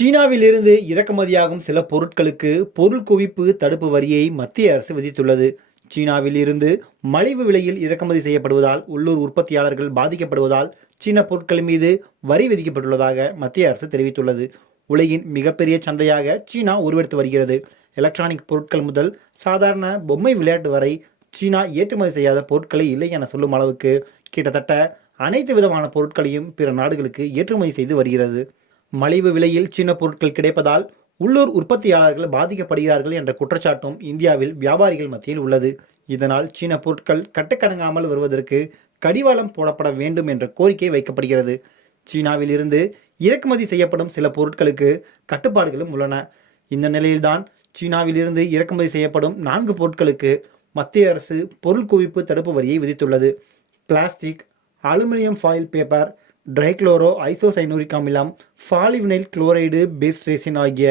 சீனாவிலிருந்து இறக்குமதியாகும் சில பொருட்களுக்கு பொருள் குவிப்பு தடுப்பு வரியை மத்திய அரசு விதித்துள்ளது. சீனாவில் இருந்து மலிவு விலையில் இறக்குமதி செய்யப்படுவதால் உள்ளூர் உற்பத்தியாளர்கள் பாதிக்கப்படுவதால் சீன பொருட்கள் மீது வரி விதிக்கப்பட்டுள்ளதாக மத்திய அரசு தெரிவித்துள்ளது. உலகின் மிகப்பெரிய சந்தையாக சீனா உருவெடுத்து வருகிறது. எலக்ட்ரானிக் பொருட்கள் முதல் சாதாரண பொம்மை விளையாட்டு வரை சீனா ஏற்றுமதி செய்யாத பொருட்களே இல்லை என சொல்லும் அளவுக்கு கிட்டத்தட்ட அனைத்து விதமான பொருட்களையும் பிற நாடுகளுக்கு ஏற்றுமதி செய்து வருகிறது. மலிவு விலையில் சீன பொருட்கள் கிடைப்பதால் உள்ளூர் உற்பத்தியாளர்கள் பாதிக்கப்படுகிறார்கள் என்ற குற்றச்சாட்டும் இந்தியாவில் வியாபாரிகள் மத்தியில் உள்ளது. இதனால் சீன பொருட்கள் கட்டுக்கடங்காமல் வருவதற்கு கடிவாளம் போடப்பட வேண்டும் என்ற கோரிக்கை வைக்கப்படுகிறது. சீனாவில் இருந்து இறக்குமதி செய்யப்படும் சில பொருட்களுக்கு கட்டுப்பாடுகளும் உள்ளன. இந்த நிலையில்தான் சீனாவில் இருந்து இறக்குமதி செய்யப்படும் நான்கு பொருட்களுக்கு மத்திய அரசு பொருள் குவிப்பு தடுப்பு வரியை விதித்துள்ளது. Plastic aluminium foil paper trichloro isocyanuric அமிலம் ஃபாலிவினைல் குளோரைடு பேஸ் ரெசின் ஆகிய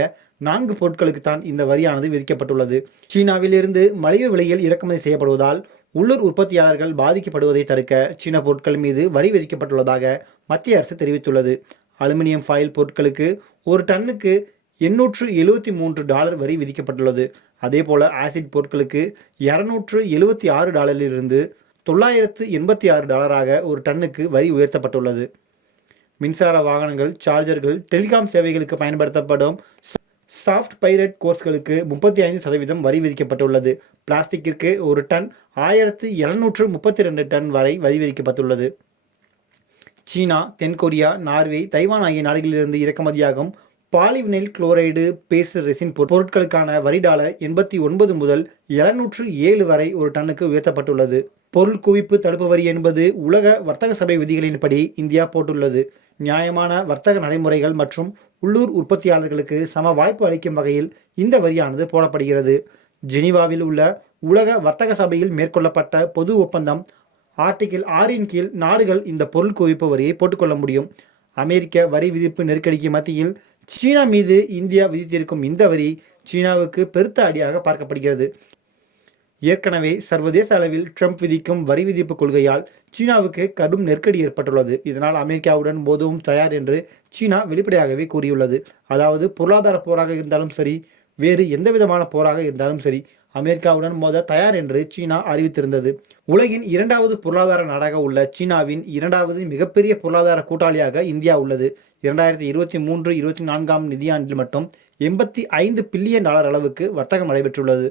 நான்கு பொருட்களுக்கு தான் இந்த வரியானது விதிக்கப்பட்டுள்ளது. சீனாவிலிருந்து மலிவு விலையில் இறக்குமதி செய்யப்படுவதால் உள்ளூர் உற்பத்தியாளர்கள் பாதிக்கப்படுவதை தடுக்க சீன பொருட்கள் மீது வரி விதிக்கப்பட்டுள்ளதாக மத்திய அரசு தெரிவித்துள்ளது. அலுமினியம் ஃபாயில் பொருட்களுக்கு ஒரு டன்னுக்கு எண்ணூற்று எழுபத்தி மூன்று டாலர் வரி விதிக்கப்பட்டுள்ளது. அதேபோல ஆசிட் பொருட்களுக்கு இரநூற்று எழுபத்தி ஆறு டாலரிலிருந்து தொள்ளாயிரத்து எண்பத்தி ஆறு டாலராக ஒரு டன்னுக்கு வரி உயர்த்தப்பட்டுள்ளது. மின்சார வாகனங்கள் சார்ஜர்கள் டெலிகாம் சேவைகளுக்கு பயன்படுத்தப்படும் சாஃப்ட் பைரட் கோர்ஸ்களுக்கு முப்பத்தி ஐந்து சதவீதம் வரி விதிக்கப்பட்டுள்ளது. பிளாஸ்டிக்கிற்கு ஒரு டன் ஆயிரத்து எழுநூற்று முப்பத்தி ரெண்டு டன் வரை வரி விதிக்கப்பட்டுள்ளது. சீனா தென்கொரியா நார்வே தைவான் ஆகிய நாடுகளிலிருந்து இறக்குமதியாகும் பாலிவினைல் குளோரைடு பேஸ்ட் ரெசின் பொ- பொருட்களுக்கான வரி டாலர் எண்பத்தி ஒன்பது முதல் எழுநூற்று ஏழு வரை ஒரு டன்னுக்கு உயர்த்தப்பட்டுள்ளது. பொருள் குவிப்பு தடுப்பு வரி என்பது உலக வர்த்தக சபை விதிகளின்படி இந்தியா போட்டுள்ளது. நியாயமான வர்த்தக நடைமுறைகள் மற்றும் உள்ளூர் உற்பத்தியாளர்களுக்கு சம வாய்ப்பு அளிக்கும் வகையில் இந்த வரியானது போடப்படுகிறது. ஜெனீவாவில் உள்ள உலக வர்த்தக சபையில் மேற்கொள்ளப்பட்ட பொது ஒப்பந்தம் ஆர்டிகிள் ஆறின் கீழ் நாடுகள் இந்த பொருள் குவிப்பு வரியை போட்டுக்கொள்ள முடியும். அமெரிக்க வரி விதிப்பு நெருக்கடிக்கு மத்தியில் சீனா மீது இந்தியா விதித்திருக்கும் இந்த வரி சீனாவுக்கு பெருத்த அடியாக பார்க்கப்படுகிறது. ஏற்கனவே சர்வதேச அளவில் ட்ரம்ப் விதிக்கும் வரி விதிப்பு கொள்கையால் சீனாவுக்கு கடும் நெருக்கடி ஏற்பட்டுள்ளது. இதனால் அமெரிக்காவுடன் மோதவும் தயார் என்று சீனா வெளிப்படையாகவே கூறியுள்ளது. அதாவது பொருளாதார போராக இருந்தாலும் சரி வேறு எந்த விதமான போராக இருந்தாலும் சரி அமெரிக்காவுடன் மோத தயார் என்று சீனா அறிவித்திருந்தது. உலகின் இரண்டாவது பொருளாதார நாடாக உள்ள சீனாவின் இரண்டாவது மிகப்பெரிய பொருளாதார கூட்டாளியாக இந்தியா உள்ளது. இரண்டாயிரத்தி இருபத்தி மூன்று இருபத்தி நான்காம் நிதியாண்டில் மட்டும் எண்பத்தி ஐந்து பில்லியன் டாலர் அளவுக்கு வர்த்தகம் நடைபெற்றுள்ளது.